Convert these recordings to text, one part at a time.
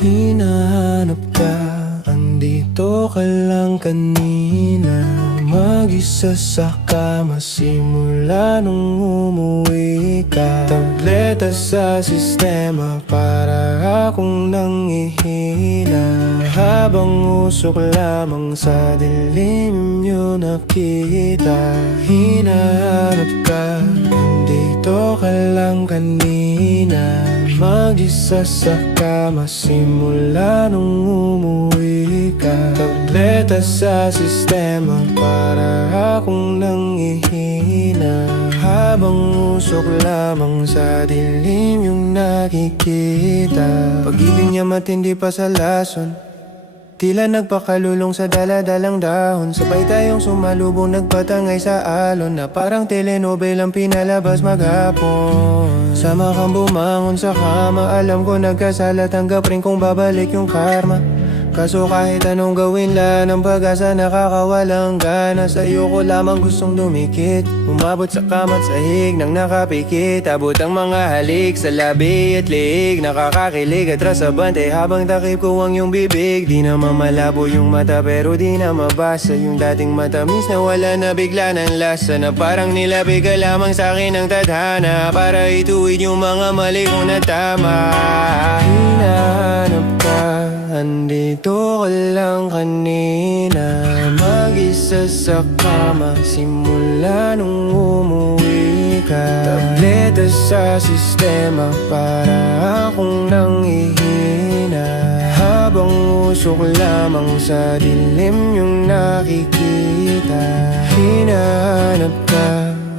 Hinahanap ka, andito ka lang kanina. Mag-isa sa kama simula nung umuwi ka. Tableta sa sistema para akong nangihina. Habang usok lamang sa dilim nyo nakita. Hinahanap ka, andito ka lang kanina. Mag-isa sa kama simula nung umuwi ka. Tableta sa sistema para akong nangihina. Habang usok lamang sa dilim yung nakikita. Pag-ibig niya matindi pa sa lason, tila nagpakalulong sa daladalang dahon. Sabay tayong sumalubong nagpatangay sa alon, na parang telenovelang pinalabas maghapon. Sama kang bumangon sa kama, alam ko nagkasala, tanggap rin kong babalik yung karma. Kaso kahit anong gawin lang ng pag-asa, nakakawalang gana. Sa'yo ko lamang gustong dumikit, umabot sa kama't sahig nang nakapikit. Abot ang mga halik sa labi at liig, nakakakilig at rasabante habang takip ko ang iyong bibig. Di naman malabo yung mata pero di na mabasa yung dating matamis na wala na bigla ng lasa. Na parang nilapig ka lamang sa'kin ng tadhana para ituwid yung mga mali ko na tama. Hinahanap ka, andito ka lang kanina. Mag-isa sa kama simula nung umuwi ka. Tableta sa sistema para akong nangihina. Habang usok lamang sa dilim yung nakikita. Hinahanap ka,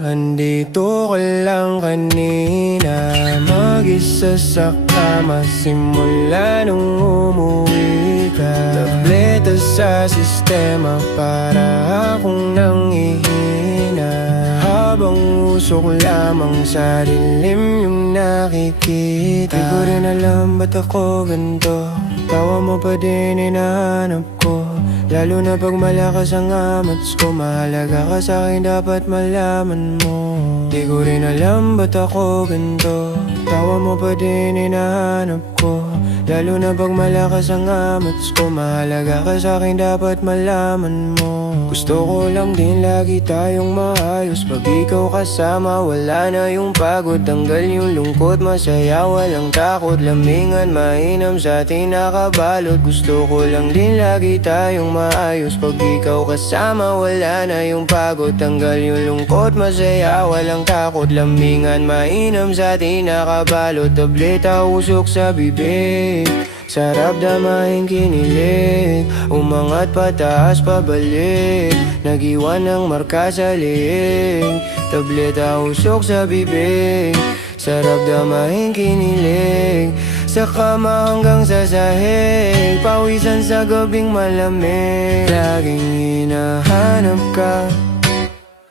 andito ka lang kanina. Mag-isa sa kama simula nung umuwi ka. Tableta sa sistema para akong nangihina. Habang usok lamang sa dilim yung nakikita. Di ko rin alam ba't ako ganito, tawa mo pa din hinahanap ko. Lalo na pag malakas ang amats ko, mahalaga ka sa'kin dapat malaman mo. Di ko rin alam ba't ako ganito, tawa mo pa din hinahanap ko. Lalo na pag malakas ang amats ko, mahalaga ka sa'kin dapat malaman mo. Gusto ko lang din lagi tayong maayos. Pag ikaw kasama, wala na yung pagod. Tanggal yung lungkot, masaya, walang takot. Lamingan, mainam sa atin nakabalot. Gusto ko lang din lagi tayong maayos. Pag ikaw kasama, wala na yung pagod. Tanggal yung lungkot, masaya, walang takot. Lamingan, mainam sa atin nakabalot. Tableta usok sa bibig, sarap damahin kinilig. Umangat pataas pabalik, nag-iwan ng marka sa liig. Tableta usok sa bibig, sarap damahin kinilig. Sa kama hanggang sa sahig, pawisan sa gabing malamig. Laging hinahanap ka,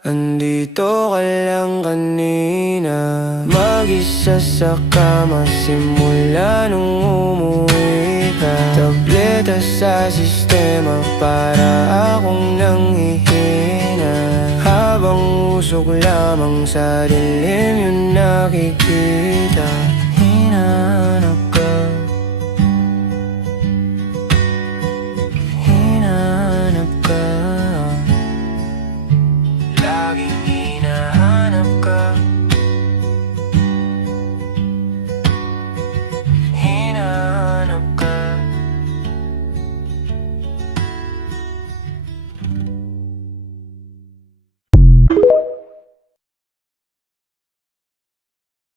andito ka lang kanina. Mag-isa sa kama simula nung umuwi ka. Tableta sa sistema para akong nangihina. Habang usok lamang sa dilim yung nakikita. Hinahanap